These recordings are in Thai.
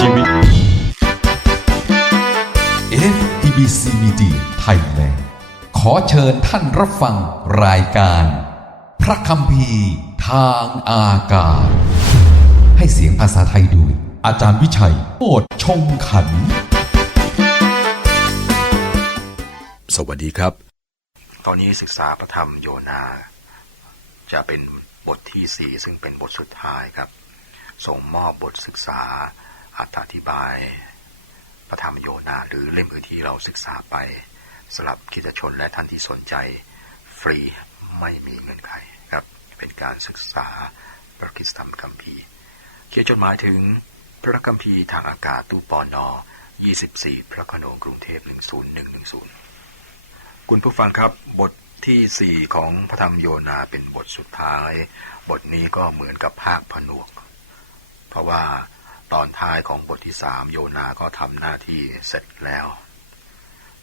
ชีวิต FEBC Media Thailand ขอเชิญท่านรับฟังรายการ พระคำพีร์ทางอากาศ ให้เสียงภาษาไทยโดยอาจารย์วิชัยโอดชงขัน สวัสดีครับ ตอนนี้ศึกษาพระธรรมโยนา จะเป็นบทที่สี่ซึ่งเป็นบทสุดท้ายครับ ส่งมอบบทศึกษา อธิบาย พระธรรมโยนาหรือเล่มอื่นที่เราศึกษาไปสำหรับคริสตชนและท่านที่สนใจ ฟรีไม่มีเงินไขครับเป็นการศึกษาพระคิสตธรรมคัมภีร์เขียนจดหมายถึงพระคัมภีร์ทางอากาศตู้ปอนอ24 พระขนงกรุงเทพ 10110 คุณผู้ฟังครับบทที่สี่ของพระธรรมโยนาเป็นบทสุดท้าย บทนี้ก็เหมือนกับภาคผนวก เพราะว่า ตอนท้ายของบทที่สามโยนาก็ทำหน้าที่เสร็จแล้ว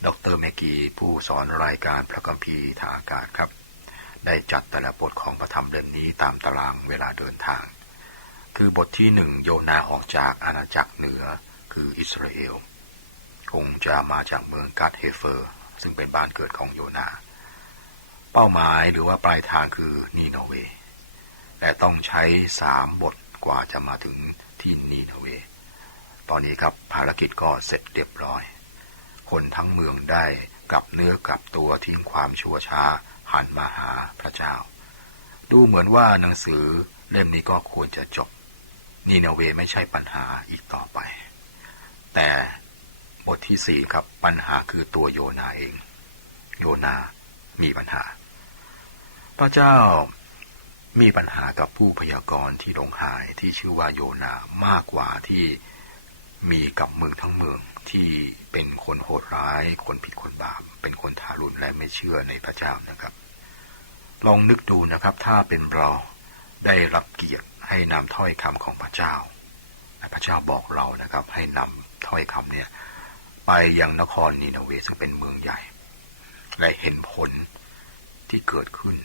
ดรเมกีผู้สอนรายการพระคัมภีร์ทางอากาศครับ ได้จัดแต่ละบทของพระธรรมเล่มนี้ตามตารางเวลาเดินทาง คือบทที่หนึ่งโยนาออกจากอาณาจักรเหนือคืออิสราเอลคงจะมาจากเมืองกาดเฮเฟอร์ ซึ่งเป็นบ้านเกิดของโยนา เป้าหมายหรือว่าปลายทางคือนีโนเวและต้องใช้สามบทกว่าจะมาถึง ที่นีโนเว ตอนนี้ครับภารกิจก็เสร็จเรียบร้อย คนทั้งเมืองได้กลับเนื้อกลับตัวทิ้งความชั่วช้าหันมาหาพระเจ้า ดูเหมือนว่าหนังสือเล่มนี้ก็ควรจะจบนีโนเวไม่ใช่ปัญหาอีกต่อไป แต่บทที่สี่ครับปัญหาคือตัวโยนาเอง โยนามีปัญหา พระเจ้า มีปัญหากับผู้พยากรณ์ที่หลงหายที่ชื่อว่าโยนามากกว่าที่มีกับเมืองทั้งเมืองที่เป็นคนโหดร้าย คนผิดคนบาป เป็นคนทารุณและไม่เชื่อในพระเจ้านะครับ ลองนึกดูนะครับ ถ้าเป็นเราได้รับเกียรติให้นำถ้อยคำของพระเจ้า พระเจ้าบอกเรานะครับ ให้นำถ้อยคำเนี่ยไปยังนครนีนาเวซึ่งเป็นเมืองใหญ่ และเห็นผลที่เกิดขึ้น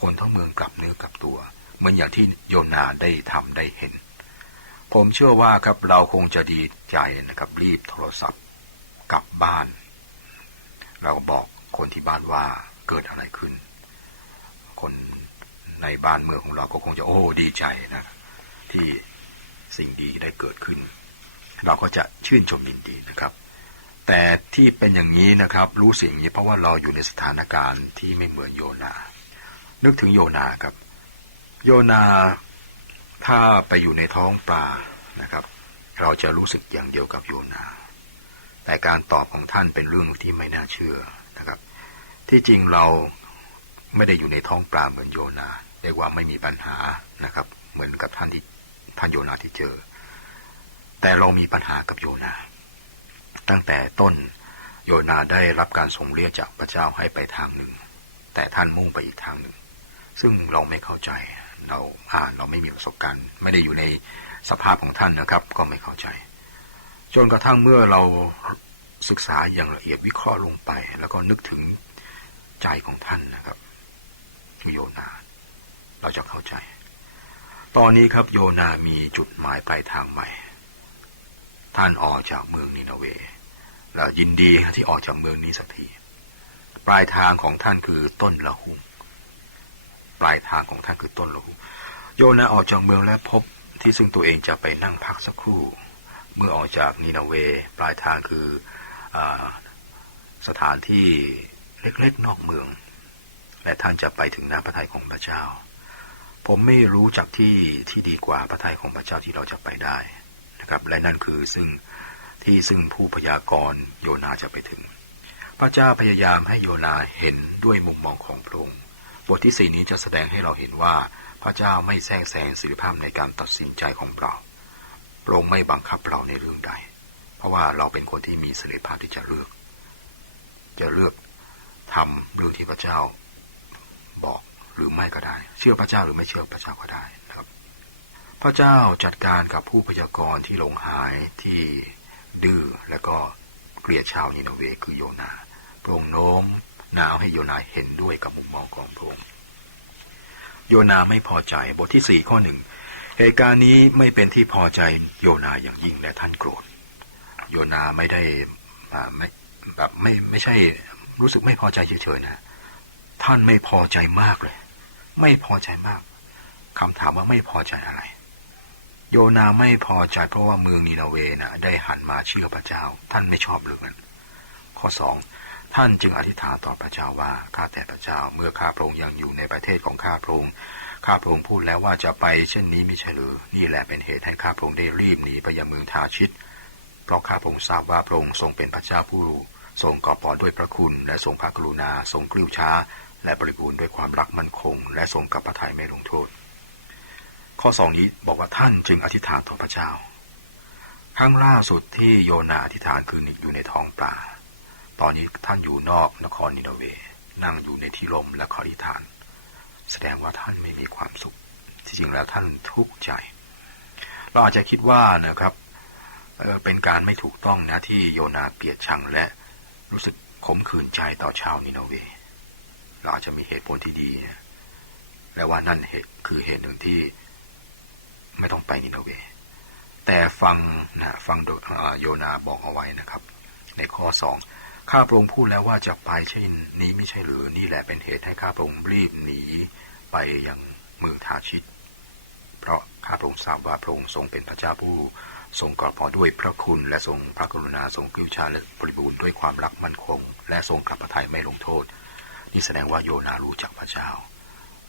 คนทั้งเมืองกลับเนื้อกลับตัว เหมือนอย่างที่โยนาได้ทำได้เห็น ผมเชื่อว่าครับเราคงจะดีใจนะครับรีบโทรศัพท์กลับบ้าน เราก็บอกคนที่บ้านว่าเกิดอะไรขึ้น คนในบ้านเมืองของเราก็คงจะโอ้ดีใจนะที่สิ่งดีได้เกิดขึ้น เราก็จะชื่นชมยินดีนะครับ แต่ที่เป็นอย่างนี้นะครับ รู้สิ่งนี้เพราะว่าเราอยู่ในสถานการณ์ที่ไม่เหมือนโยนา นึกถึงโยนาครับ โยนาถ้าไปอยู่ในท้องปลานะครับ เราจะรู้สึกอย่างเดียวกับโยนา แต่การตอบของท่านเป็นเรื่องที่ไม่น่าเชื่อนะครับ ที่จริงเราไม่ได้อยู่ในท้องปลาเหมือนโยนาเรียกว่าไม่มีปัญหานะครับ เหมือนกับท่านที่ท่านโยนาที่เจอ แต่เรามีปัญหากับโยนา ตั้งแต่ต้นโยนาได้รับการทรงเรียกจากพระเจ้าให้ไปทางหนึ่ง แต่ท่านมุ่งไปอีกทางหนึ่ง ซึ่งเราไม่เข้าใจเราอ่านเราไม่มีประสบการณ์ ไม่ได้อยู่ในสภาพของท่านนะครับ ก็ไม่เข้าใจ จนกระทั่งเมื่อเราศึกษาอย่างละเอียดวิเคราะห์ลงไป แล้วก็นึกถึงใจของท่านนะครับโยนา เราจะเข้าใจ ตอนนี้ครับโยนามีจุดหมายปลายทางใหม่ ท่านออกจากเมืองนินาเวและยินดีที่ออกจากเมืองนี้สักที ปลายทางของท่านคือต้นละหุง ทางของท่านคือต้นละหุงโยนาออกจากเมืองและพบที่ซึ่งตัวเองจะไปนั่งพักสักครู่ เมื่อออกจากนินาเว ปลายทางคืออสถานที่เล็กๆนอกเมือง และท่านจะไปถึงน้ำพระทัยของพระเจ้า ผมไม่รู้จักที่ที่ดีกว่าพระทัยของพระเจ้าที่เราจะไปได้นะครับและนั่นคือซึ่งที่ซึ่งผู้พยากรณ์โยนาจะไปถึง พระเจ้าพยายามให้โยนาเห็นด้วยมุมมองของพระองค์ บทที่สี่นี้จะแสดงให้เราเห็นว่า พระเจ้าไม่แทรกแซงสิริภาพในการตัดสินใจของเราพระองค์ไม่บังคับเราในเรื่องใด เพราะว่าเราเป็นคนที่มีสิริภาพที่จะเลือก จะเลือกทำเรื่องที่พระเจ้าบอกหรือไม่ก็ได้ เชื่อพระเจ้าหรือไม่เชื่อพระเจ้าก็ได้นะครับ พระเจ้าจัดการกับผู้พยากรณ์ที่หลงหายที่ดื้อและก็เกลียดชาวนินเวคือโยนาพระองค์โน้ม น้าวให้โยนาเห็นด้วยกับมุมมองของพระองค์โยนาไม่พอใจบทที่สี่ข้อหนึ่งเหตุการณ์นี้ไม่เป็นที่พอใจโยนาอย่างยิ่งและท่านโกรธ โยนาไม่ได้ไม่แบบไม่ไม่ใช่รู้สึกไม่พอใจเฉยๆนะ ท่านไม่พอใจมากเลย ไม่พอใจมากคำถามว่าไม่พอใจอะไร โยนาไม่พอใจเพราะว่าเมืองนีนาเวนะได้หันมาเชื่อพระเจ้า ท่านไม่ชอบเรื่องนั้น ข้อสอง ท่านจึงอธิษฐานต่อพระเจ้าว่าข้าแต่พระเจ้าเมื่อข้าพระองค์ยังอยู่ในประเทศของข้าพระองค์ข้าพระองค์พูดแล้วว่าจะไปเช่นนี้มิใช่หรือนี่แหละเป็นเหตุให้ข้าพระองค์ได้รีบหนีไปยังเมืองทาชิต เพราะข้าพระองค์ทราบว่าพระองค์ทรงเป็นพระเจ้าผู้ทรงกอบกอนด้วยพระคุณ และทรงพระกรุณาทรงกลิ้วช้า และบริบูรณ์ด้วยความรักมั่นคง และทรงกับพระทัยไม่ลงโทษ ข้อสองนี้บอกว่าท่านจึงอธิษฐานต่อพระเจ้าครั้งล่าสุดที่โยนาอธิษฐานคืออยู่ในท้องปลา ตอนนี้ท่านอยู่นอกนครนินเว นั่งอยู่ในที่ลมและขออธิษฐาน แสดงว่าท่านไม่มีความสุขที่จริงแล้วท่านทุกข์ใจ เราอาจจะคิดว่านะครับเเป็นการไม่ถูกต้องนะที่โยนาเกลียดชังและรู้สึกขมขื่นใจต่อชาวนินเว เราอาจจะมีเหตุผลที่ดีนะและว่านั่นเหตุคือเหตุหนึ่งที่ไม่ต้องไปนินเว แต่ฟังนะฟังโยนาบอกเอาไว้นะครับ ในข้อสอง ข้าพระองค์พูดแล้วว่าจะไปเช่นนี้ไม่ใช่หรือนี่แหละเป็นเหตุให้ข้าพระองค์รีบหนีไปยังมือทาชิต เพราะข้าพระองค์ทราบว่าพระองค์ทรงเป็นพระเจ้าผู้ทรงกอบพอด้วยพระคุณและทรงพระกรุณาทรงกิ้วชาและบริบูรณ์ด้วยความรักมั่นคง และทรงกลับพระทัยไม่ลงโทษ นี่แสดงว่าโยนารู้จักพระเจ้า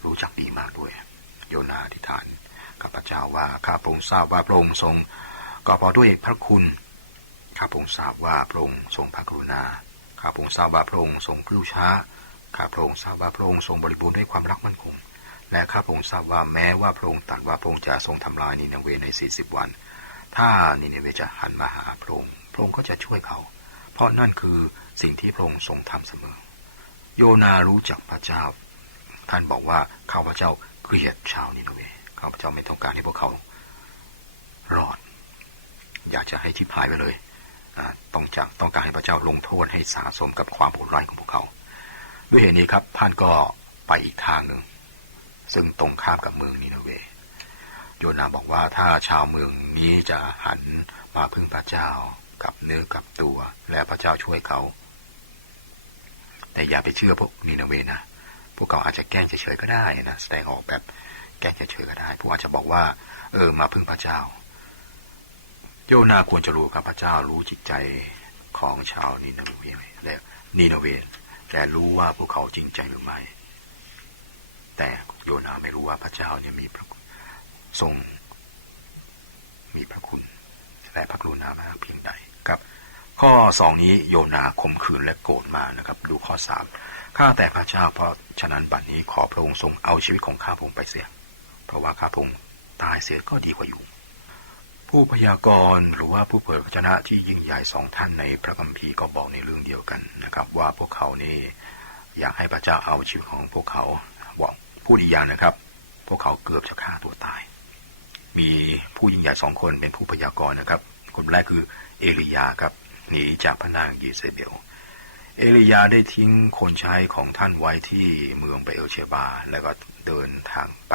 รู้จักดีมากด้วย โยนาอธิษฐานกับพระเจ้าว่าข้าพระองค์ทราบว่าพระองค์ทรงกอบพอด้วยพระคุณข้าพระองค์ทราบว่าพระองค์ทรงพระกรุณา ข้าพระองค์ทราบว่าพระองค์ทรงกลิ้ช้าข้าพระองค์ทราบว่าพระองค์ทรงบริบูรณ์ด้วยความรักมั่นคง และข้าพระองค์ทราบว่าแม้ว่าพระองค์ตรัสว่าพระองค์จะทรงทำลายนินเวใน 40 วัน ถ้านินเวจะหันมาหาพระองค์พระองค์ก็จะช่วยเขา เพราะนั่นคือสิ่งที่พระองค์ทรงทำเสมอ โยนารู้จักพระเจ้า ท่านบอกว่าข้าพเจ้าเกลียดชาวนินเวข้าพเจ้าไม่ต้องการให้พวกเขา รอด อยากจะให้ทิพายไปเลย ต้องจากต้องการให้พระเจ้าลงโทษให้สาสมกับความโหดร้ายของพวกเขา ด้วยเหตุนี้ครับท่านก็ไปอีกทางหนึ่ง ซึ่งตรงข้ามกับเมืองนินาเว โยนาบอกว่าถ้าชาวเมืองนี้จะหันมาพึ่งพระเจ้ากับเนื้อกับตัว และพระเจ้าช่วยเขา แต่อย่าไปเชื่อพวกนินาเวนะ พวกเขาอาจจะแกล้งเฉยๆก็ได้นะแสดงออกแบบแกล้งเฉยๆก็ได้ พวกอาจจะบอกว่า เออมาพึ่งพระเจ้า โยนาควรจะรู้ครับพระเจ้ารู้จิตใจของชาวนินาเวและนินาเวและรู้ว่าพวกเขาจริงใจหรือไม่ แต่โยนาไม่รู้ว่าพระเจ้าเนี่ยมีพระคุณทรงมีพระคุณ และพระกรุณามากเพียงใดครับ ข้อสองนี้โยนาข่มขืนและโกรธมานะครับ ดูข้อสามข้าแต่พระเจ้าเพราะฉะนั้นบัดนี้ขอพระองค์ทรงเอาชีวิตของข้าพระองค์ไปเสีย เพราะว่าข้าพระองค์ตายเสียก็ดีกว่าอยู่ ผู้พยากรณ์หรือว่าผู้เผยพระชนะที่ยิ่งใหญ่สองท่านในพระคัมภีร์ก็บอกในเรื่องเดียวกันนะครับ ว่าพวกเขานี่อยากให้พระเจ้าเอาชีวิตของพวกเขาบอกผู้ดีอย่างนะครับ พวกเขาเกือบจะฆ่าตัวตาย มีผู้ยิ่งใหญ่สองคนเป็นผู้พยากรณ์นะครับ คนแรกคือเอลียาครับหนีจากพระนางเยเซเบล เอลียาได้ทิ้งคนใช้ของท่านไว้ที่เมืองเบลเชบา แล้วก็เดินทางไป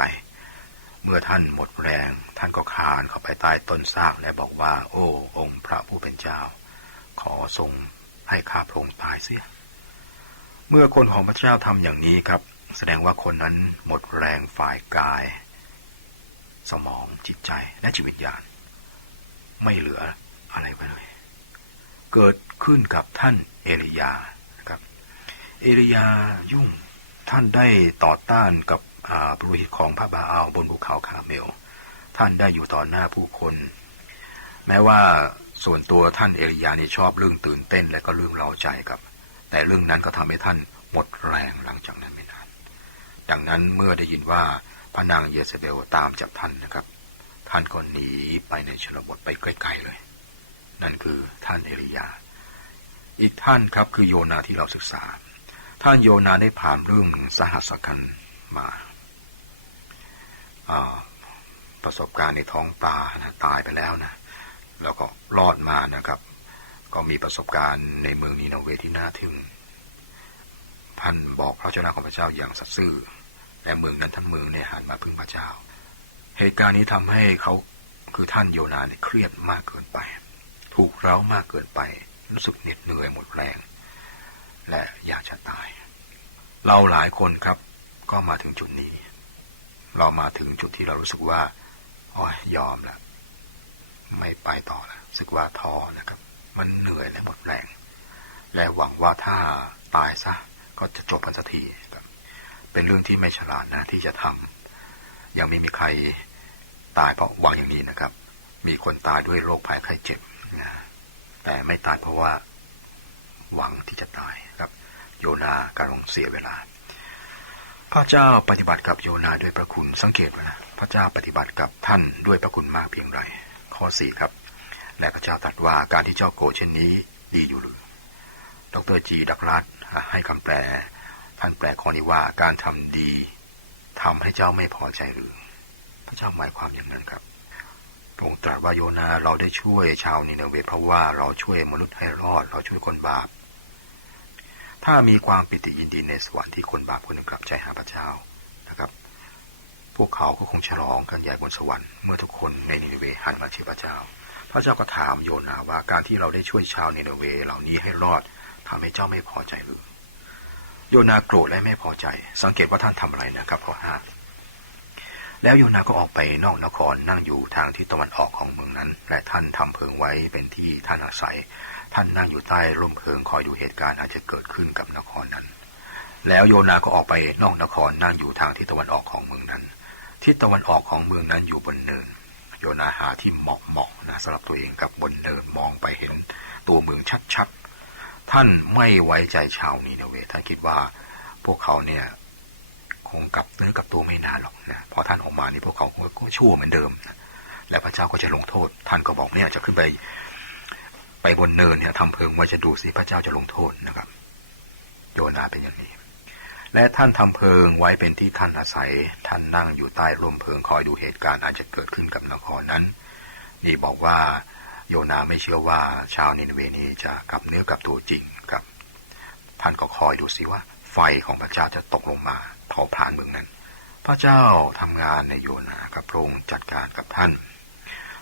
เมื่อท่านหมดแรง ท่านก็คานเข้าไปใต้ต้นซากและบอกว่า โอ้ องค์พระผู้เป็นเจ้า ขอทรงให้ข้าพระองค์ตายเสีย เมื่อคนของพระเจ้าทำอย่างนี้ครับ แสดงว่าคนนั้นหมดแรงฝ่ายกาย สมองจิตใจและจิตวิญญาณ ไม่เหลืออะไรไปเลย เกิดขึ้นกับท่านเอลียานะครับ เอลียายุ่งท่านได้ต่อต้านกับ อ่าปรุหิตของพระบาอาลบนภูเขาคาเมล ท่านได้อยู่ต่อหน้าผู้คน แม้ว่าส่วนตัวท่านเอลียานี่ชอบเรื่องตื่นเต้นและก็เรื่องเร้าใจครับ แต่เรื่องนั้นก็ทำให้ท่านหมดแรงหลังจากนั้นไม่นาน ดังนั้นเมื่อได้ยินว่าพระนางเยเซเบลตามจับท่านนะครับ ท่านก็หนีไปในชนบทไปไกลๆเลย นั่นคือท่านเอลียา อีกท่านครับคือโยนาที่เราศึกษา ท่านโยนาได้ผ่านเรื่องสหัสกันมา ประสบการณ์ในท้องปลานะตายไปแล้วนะแล้วก็รอดมานะครับ ก็มีประสบการณ์ในเมืองนีโนเวที่น่าทึ่งท่านบอกพระเจ้าของพระเจ้าอย่างสัตย์ซื่อและเมืองนั้นทั้งเมืองเนี่ยหันมาพึ่งพระเจ้า เหตุการณ์นี้ทำให้เขาคือท่านโยนาเนี่ยเครียดมากเกินไป ถูกเร้ามากเกินไป รู้สึกเหน็ดเหนื่อยหมดแรง และอยากจะตาย เราหลายคนครับก็มาถึงจุดนี้ เรามาถึงจุดที่เรารู้สึกว่าอ๋อยอมแล้วไม่ไปต่อแล้วรู้สึกว่าท้อนะครับ มันเหนื่อยและหมดแรง และหวังว่าถ้าตายซะก็จะจบกันสักทีครับ เป็นเรื่องที่ไม่ฉลาดนะที่จะทำยังไม่มีใครตายเพราะหวังอย่างนี้นะครับ มีคนตายด้วยโรคภัยไข้เจ็บนะแต่ไม่ตายเพราะว่าหวังที่จะตายครับ โยนาการลงเสียเวลา พระเจ้าปฏิบัติกับโยนาด้วยพระคุณสังเกตไว้นะพระเจ้าปฏิบัติกับท่านด้วยพระคุณมากเพียงไรข้อสี่ครับ และพระเจ้าตรัสว่าการที่เจ้าโกเช่นนี้ดีอยู่หรือดรจีดักรัตให้คำแปล ท่านแปลข้อนี้ว่าการทำดีทำให้เจ้าไม่พอใจหรือ พระเจ้าหมายความอย่างนั้นครับพระองค์ตรัสว่าโยนาเราได้ช่วยชาวนิเนเวเพราะว่าเราช่วยมนุษย์ให้รอด เราช่วยคนบาป ถ้ามีความปิติยินดีในสวรรค์ที่คนบาปคนหนึ่งกลับใจหาพระเจ้านะครับ พวกเขาก็คงฉลองกันใหญ่บนสวรรค์เมื่อทุกคนในนิเนเวหันมาเชื่อพระเจ้า พระเจ้าก็ถามโยนาว่าการที่เราได้ช่วยชาวนิเนเวเหล่านี้ให้รอดทำให้เจ้าไม่พอใจหรือโยนาโกรธและไม่พอใจ สังเกตว่าท่านทำอะไรนะครับข้อห้าแล้วโยนาก็ออกไปนอกนครนั่งอยู่ทางทิศตะวันออกของเมืองนั้น และท่านทำเพิงไว้เป็นที่ท่านอาศัย ท่านนั่งอยู่ใต้ร่มเพลิงคอยดูเหตุการณ์อาจจะเกิดขึ้นกับนครนั้น แล้วโยนาก็ออกไปนอกนครนั่งอยู่ทางทิศตะวันออกของเมืองนั้น ทิศตะวันออกของเมืองนั้นอยู่บนเนิน โยนาหาที่เหมาะเหมาะนะสำหรับตัวเองกับบนเนินมองไปเห็นตัวเมืองชัดๆ ท่านไม่ไว้ใจชาวนีเนเวท่านคิดว่าพวกเขาเนี่ยคงกลับเนื้อกลับตัวไม่นานหรอกนะพอท่านออกมานี่พวกเขาก็ชั่วเหมือนเดิมนะและพระเจ้าก็จะลงโทษ ท่านก็บอกเนี่ยจะขึ้นไป ไปบนเนินเนี่ยทำเพิงไว้จะดูสิพระเจ้าจะลงโทษนะครับ โยนาเป็นอย่างนี้ และท่านทำเพิงไว้เป็นที่ท่านอาศัย ท่านนั่งอยู่ใต้ร่มเพิงคอยดูเหตุการณ์อาจจะเกิดขึ้นกับนครนั้น นี่บอกว่าโยนาไม่เชื่อว่าชาวนินเวนี้จะกลับเนื้อกลับตัวจริงครับ ท่านก็คอยดูสิว่า ไฟของพระเจ้าจะตกลงมาเผาผลาญเมืองนั้น พระเจ้าทำงานในโยนากับพระองค์จัดการกับท่าน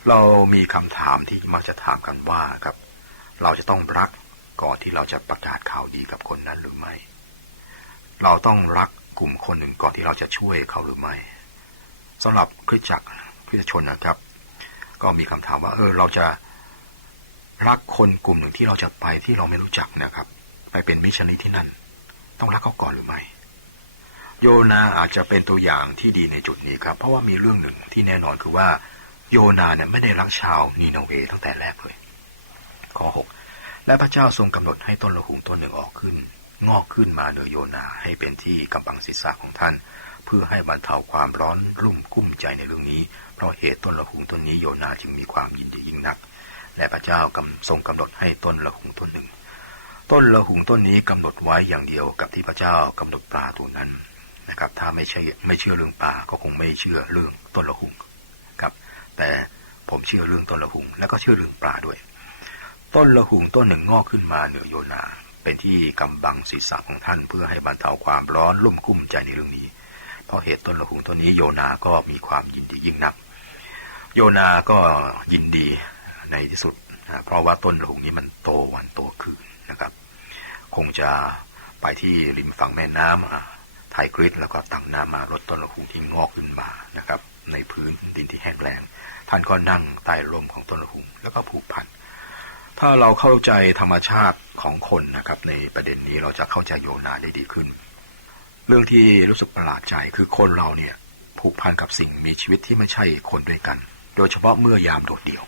เรามีคำถามที่มักจะถามกันว่าครับ เราจะต้องรักก่อนที่เราจะประกาศข่าวดีกับคนนั้นหรือไม่ เราต้องรักกลุ่มคนหนึ่งก่อนที่เราจะช่วยเขาหรือไม่สำหรับคริสจักรคริสชนนะครับ ก็มีคำถามว่าเออเราจะรักคนกลุ่มหนึ่งที่เราจะไปที่เราไม่รู้จักนะครับ ไปเป็นมิชชันนีที่นั่น ต้องรักเขาก่อนหรือไม่ โยนาอาจจะเป็นตัวอย่างที่ดีในจุดนี้ครับ เพราะว่ามีเรื่องหนึ่งที่แน่นอนคือว่า โยนาเนี่ยไม่ได้รักชาวนีโนเวตั้งแต่แรกเลยข้อ6และพระเจ้าทรงกำหนดให้ต้นละหุงต้นหนึ่งออกขึ้น งอกขึ้นมาโดยโยนาให้เป็นที่กำบังศีรษะของท่าน เพื่อให้บรรเทาความร้อนรุ่มกุ้มใจในเรื่องนี้ เพราะเหตุต้นละหุงต้นนี้โยนาจึงมีความยินดียิ่งนัก และพระเจ้ากำทรงกำหนดให้ต้นละหุงต้นหนึ่ง ต้นละหุงต้นนี้กำหนดไว้อย่างเดียวกับที่พระเจ้ากำหนดปลาตัวนั้นนะครับ ถ้าไม่ใช่ไม่เชื่อเรื่องปลาก็คงไม่เชื่อเรื่องต้นละหุง แต่ผมเชื่อเรื่องต้นละหุง และก็เชื่อเรื่องปลาด้วย ต้นละหุงต้นหนึ่งงอกขึ้นมาเหนือโยนา เป็นที่กำบังศีรษะของท่านเพื่อให้บรรเทาความร้อนรุ่มกุ้มใจในเรื่องนี้ เพราะเหตุต้นละหุงต้นนี้โยนาก็มีความยินดียิ่งนัก โยนาก็ยินดีในที่สุดนะเพราะว่าต้นละหุงนี้มันโตวันโตคืนนะครับ คงจะไปที่ริมฝั่งแม่น้ำไทกริสแล้วก็ตักน้ำมารดต้นละหุงที่งอกขึ้นมานะครับ ในพื้นดินที่แห้งแล้ง ท่านก็นั่งใต้ลมของต้นหุงแล้วก็ผูกพัน ถ้าเราเข้าใจธรรมชาติของคนนะครับ ในประเด็นนี้เราจะเข้าใจโยนาได้ดีขึ้น เรื่องที่รู้สึกประหลาดใจคือคนเราเนี่ยผูกพันกับสิ่งมีชีวิตที่ไม่ใช่คนด้วยกัน โดยเฉพาะเมื่อยามโดดเดี่ยว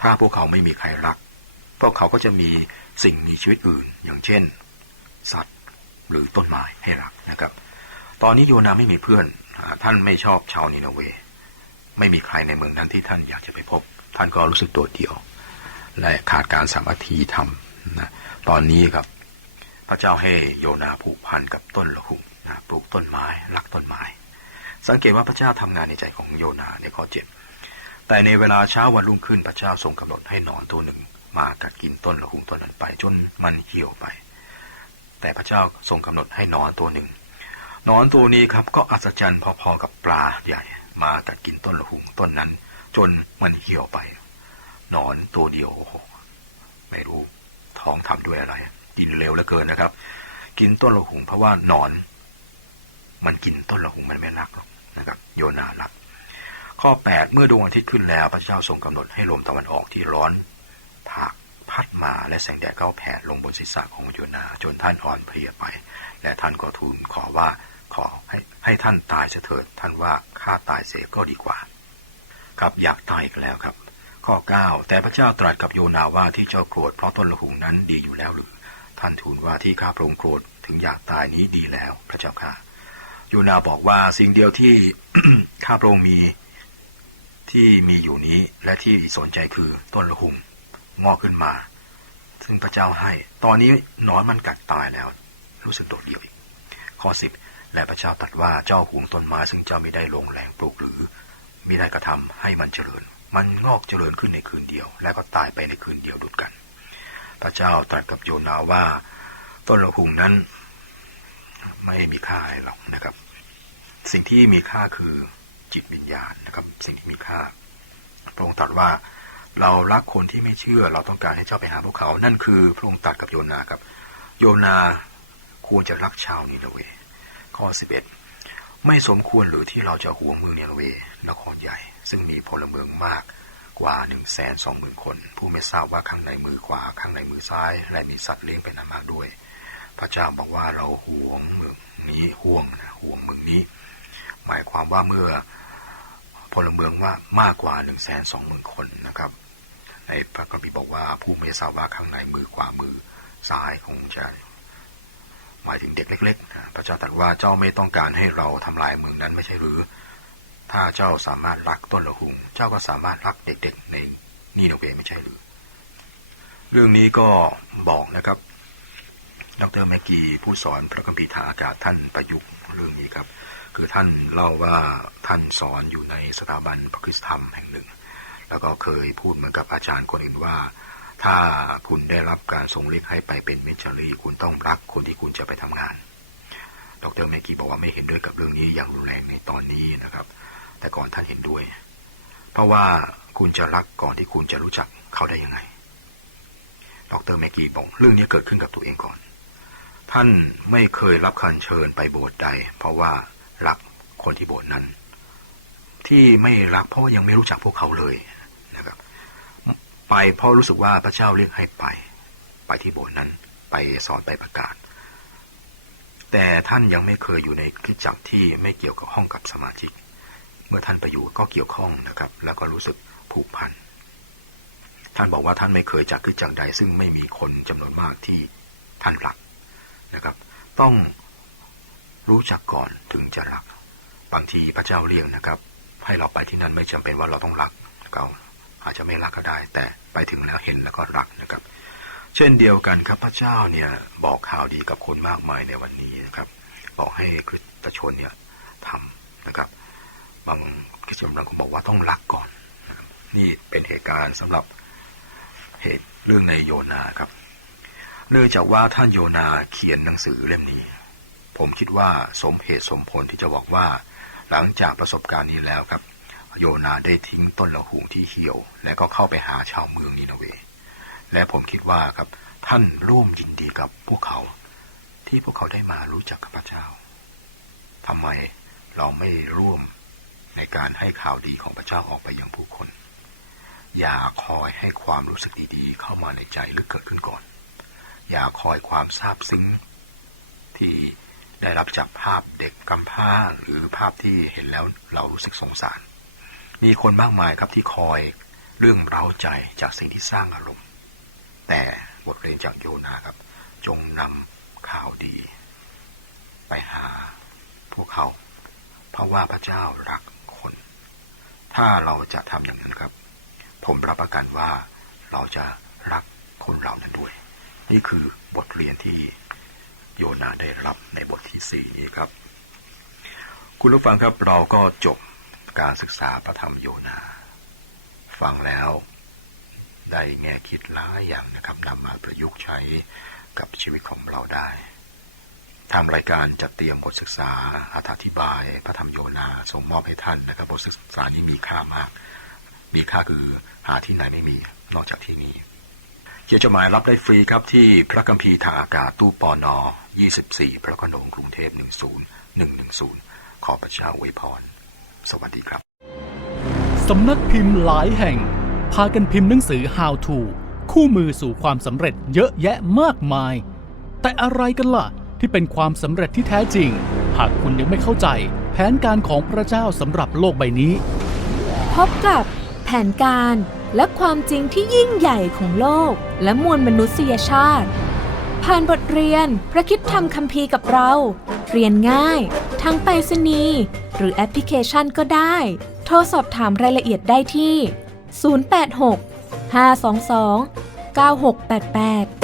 ถ้าพวกเขาไม่มีใครรัก พวกเขาก็จะมีสิ่งมีชีวิตอื่น อย่างเช่น สัตว์หรือต้นไม้ให้รักนะครับ ตอนนี้โยนาไม่มีเพื่อน ท่านไม่ชอบชาวนินาเว ไม่มีใครในเมืองนั้นที่ท่านอยากจะไปพบ ท่านก็รู้สึกโดดเดียวและขาดการสามัคคีธรรมนะตอนนี้ครับ พระเจ้าให้โยนาผูกพันกับต้นละหุงนะปลูกต้นไม้รักต้นไม้ สังเกตว่าพระเจ้าทำงานในใจของโยนาในข้อเจ็ดแต่ในเวลาเช้าวันรุ่งขึ้นพระเจ้าทรงกำหนดให้หนอนตัวหนึ่งมากัดกินต้นละหุงต้นนั้นไปจนมันเหี่ยวไป แต่พระเจ้าทรงกำหนดให้หนอนตัวหนึ่งหนอนตัวนี้ครับก็อัศจรรย์พอๆกับปลาใหญ่ มากัดกินต้นละหุงต้นนั้น จนมันเหี่ยวไปหนอนตัวเดียวไม่รู้ท้องทำด้วยอะไร กินเร็วเหลือเกินนะครับ กินต้นละหุงเพราะว่าหนอน มันกินต้นละหุงมันไม่รักหรอกนะครับ โยนารัก ข้อ 8 เมื่อดวงอาทิตย์ขึ้นแล้วพระเจ้าทรงกำหนดให้ลมตะวันออกที่ร้อนผากพัดมาและแสงแดดก็แผ่ลงบนศีรษะของโยนา จนท่านอ่อนเพลียไป และท่านก็ทูลขอว่า ขอให้ให้ท่านตายเสียเถิด ท่านว่าข้าตายเสียก็ดีกว่า ครับอยากตายอีกแล้วครับ ข้อ 9 แต่พระเจ้าตรัสกับโยนาว่าที่เจ้าโกรธเพราะต้นละหุงนั้นดีอยู่แล้วหรือ ท่านทูลว่าที่ข้าพระองค์โกรธถึงอยากตายนี้ดีแล้ว พระเจ้าค่ะโยนาบอกว่าสิ่งเดียวที่ข้าพระองค์มีที่มีอยู่นี้และที่สนใจคือต้นละหุงงอกขึ้นมา ซึ่งพระเจ้าให้ ตอนนี้หนอนมันกัดตายแล้ว รู้สึกโดดเดี่ยวอีกข้อสิบ และพระเจ้าตรัสว่าเจ้าห่วงต้นไม้ซึ่งเจ้าไม่ได้ลงแรงปลูกหรือมิได้กระทำให้มันเจริญ มันงอกเจริญขึ้นในคืนเดียว และก็ตายไปในคืนเดียวดุดกัน พระเจ้าตรัสกับโยนาว่า ต้นละหุงนั้น ไม่มีค่าอะไรหรอกนะครับ สิ่งที่มีค่าคือจิตวิญญาณนะครับ สิ่งที่มีค่าพระองค์ตรัสว่าเรารักคนที่ไม่เชื่อเราต้องการให้เจ้าไปหาพวกเขา นั่นคือพระองค์ตรัสกับโยนาครับ โยนาควรจะรักชาวนินเว ข้อ 11 ไม่สมควรหรือที่เราจะห่วงเมืองเนินเว นครใหญ่ ซึ่งมีพลเมืองมากกว่า1นึ่งแสนสองหมื่นคน ผู้ไม่ทราบว่าข้างในมือขวาข้างในมือซ้าย และมีสัตว์เลี้ยงเป็นอามาด้วย พระเจ้าบอกว่าเราห่วงเมืองนี้ห่วงห่วงเมืองนี้ หมายความว่าเมื่อพลเมืองว่ามากกว่า1นึ่งแสนสองหมื่นคนนะครับ ในพระคัมภีบอกว่าผู้ไม่ทราบว่าข้างในมือขวามือซ้ายคงจะ หมายถึงเด็กเล็กๆนะพระเจ้าตรัสว่าเจ้าไม่ต้องการให้เราทำลายเมืองนั้นไม่ใช่หรือ ถ้าเจ้าสามารถรักต้นละหุง เจ้าก็สามารถรักเด็กๆในนีโนเวไม่ใช่หรือ เรื่องนี้ก็บอกนะครับดรแมกกี้ผู้สอนพระคัมภีร์ทางอากาศท่านประยุกต์เรื่องนี้ครับ คือท่านเล่าว่าท่านสอนอยู่ในสถาบันพระคริสตธรรมแห่งหนึ่ง แล้วก็เคยพูดเหมือนกับอาจารย์คนอื่นว่า ถ้าคุณได้รับการทรงเรียกให้ไปเป็นเมนเจอรีคุณต้องรักคนที่คุณจะไปทำงาน ดรแมกกี้บอกว่าไม่เห็นด้วยกับเรื่องนี้อย่างรุนแรงในตอนนี้นะครับ แต่ก่อนท่านเห็นด้วย เพราะว่าคุณจะรักก่อนที่คุณจะรู้จักเขาได้ยังไง ดรแมกกี้บอกเรื่องนี้เกิดขึ้นกับตัวเองก่อน ท่านไม่เคยรับคันเชิญไปโบสถ์ใด เพราะว่ารักคนที่โบสถ์นั้น ที่ไม่รักเพราะว่ายังไม่รู้จักพวกเขาเลย ไปเพราะรู้สึกว่าพระเจ้าเรียกให้ไป ไปที่โบสถ์นั้น ไปสอนไปประกาศ แต่ท่านยังไม่เคยอยู่ในคริสตจักรที่ไม่เกี่ยวกับห้องกับสมาชิก เมื่อท่านไปอยู่ก็เกี่ยวข้องนะครับ แล้วก็รู้สึกผูกพัน ท่านบอกว่าท่านไม่เคยจากคริสตจักรใด ซึ่งไม่มีคนจำนวนมากที่ท่านรักนะครับ ต้องรู้จักก่อนถึงจะรัก บางทีพระเจ้าเรียกนะครับ ให้เราไปที่นั่นไม่จำเป็นว่าเราต้องรักเขาอาจจะไม่รักก็ได้ แต่ ไปถึงแล้วเห็นแล้วก็รักนะครับ เช่นเดียวกันครับพระเจ้าเนี่ยบอกข่าวดีกับคนมากมายในวันนี้นะครับ บอกให้คริสตชนเนี่ยทำนะครับ บางคริสเตียนบางคนบอกว่าต้องรักก่อน นี่เป็นเหตุการณ์สำหรับเหตุเรื่องในโยนาครับ เนื่องจากว่าท่านโยนาเขียนหนังสือเล่มนี้ ผมคิดว่าสมเหตุสมผลที่จะบอกว่า หลังจากประสบการณ์นี้แล้วครับ โยนาได้ทิ้งต้นละหูที่เหี่ยว และก็เข้าไปหาชาวเมืองนินเว และผมคิดว่าครับท่านร่วมยินดีกับพวกเขา ที่พวกเขาได้มารู้จักกับพระเจ้าทำไมเราไม่ร่วมในการให้ข่าวดีของพระเจ้าออกไปยังผู้คน อย่าคอยให้ความรู้สึกดีๆ เข้ามาในใจหรือเกิดขึ้นก่อน อย่าคอยความซาบซึ้งที่ได้รับจากภาพเด็กกำพร้าหรือภาพที่เห็นแล้วเรารู้สึกสงสาร มีคนมากมายครับที่คอยเรื่องเร้าใจจากสิ่งที่สร้างอารมณ์ แต่บทเรียนจากโยนาครับ จงนำข่าวดี ไปหา พวกเขา เพราะว่าพระเจ้ารักคน ถ้าเราจะทำอย่างนั้นครับ ผมรับประกันว่าเราจะรักคนเรานั้นด้วย นี่คือบทเรียนที่โยนาได้รับในบทที่สี่นี้ครับ คุณผู้ฟังครับเราก็จบ การศึกษาพระธรรมโยนา ฟังแล้วได้แง่คิดหลายอย่างนะครับนำมาประยุกต์ใช้กับชีวิตของเราได้ทางรายการจะเตรียมบทศึกษาอธิบายพระธรรมโยนาส่งมอบให้ท่านนะครับบทศึกษานี้มีค่ามาก มีค่าคือหาที่ไหนไม่มีนอกจากที่นี่เขียนจดหมายรับได้ฟรีครับที่พระคัมภีทางอากาศตู้ปอนอ24 พระโขนงกรุงเทพ 10110 ขอพระเจ้าอวยพร สวัสดีครับ สำนักพิมพ์หลายแห่ง พากันพิมพ์หนังสือ How to คู่มือสู่ความสำเร็จเยอะแยะมากมาย แต่อะไรกันล่ะ ที่เป็นความสำเร็จที่แท้จริง หากคุณยังไม่เข้าใจ แผนการของพระเจ้าสำหรับโลกใบนี้ พบกับแผนการและความจริงที่ยิ่งใหญ่ของโลก และมวลมนุษยชาติ ผ่านบทเรียนพระคิดธรรมคัมภีร์กับเรา เรียนง่าย ทั้งไปรษณีย์หรือแอปพลิเคชันก็ได้ โทรสอบถามรายละเอียดได้ที่ 086 522 9688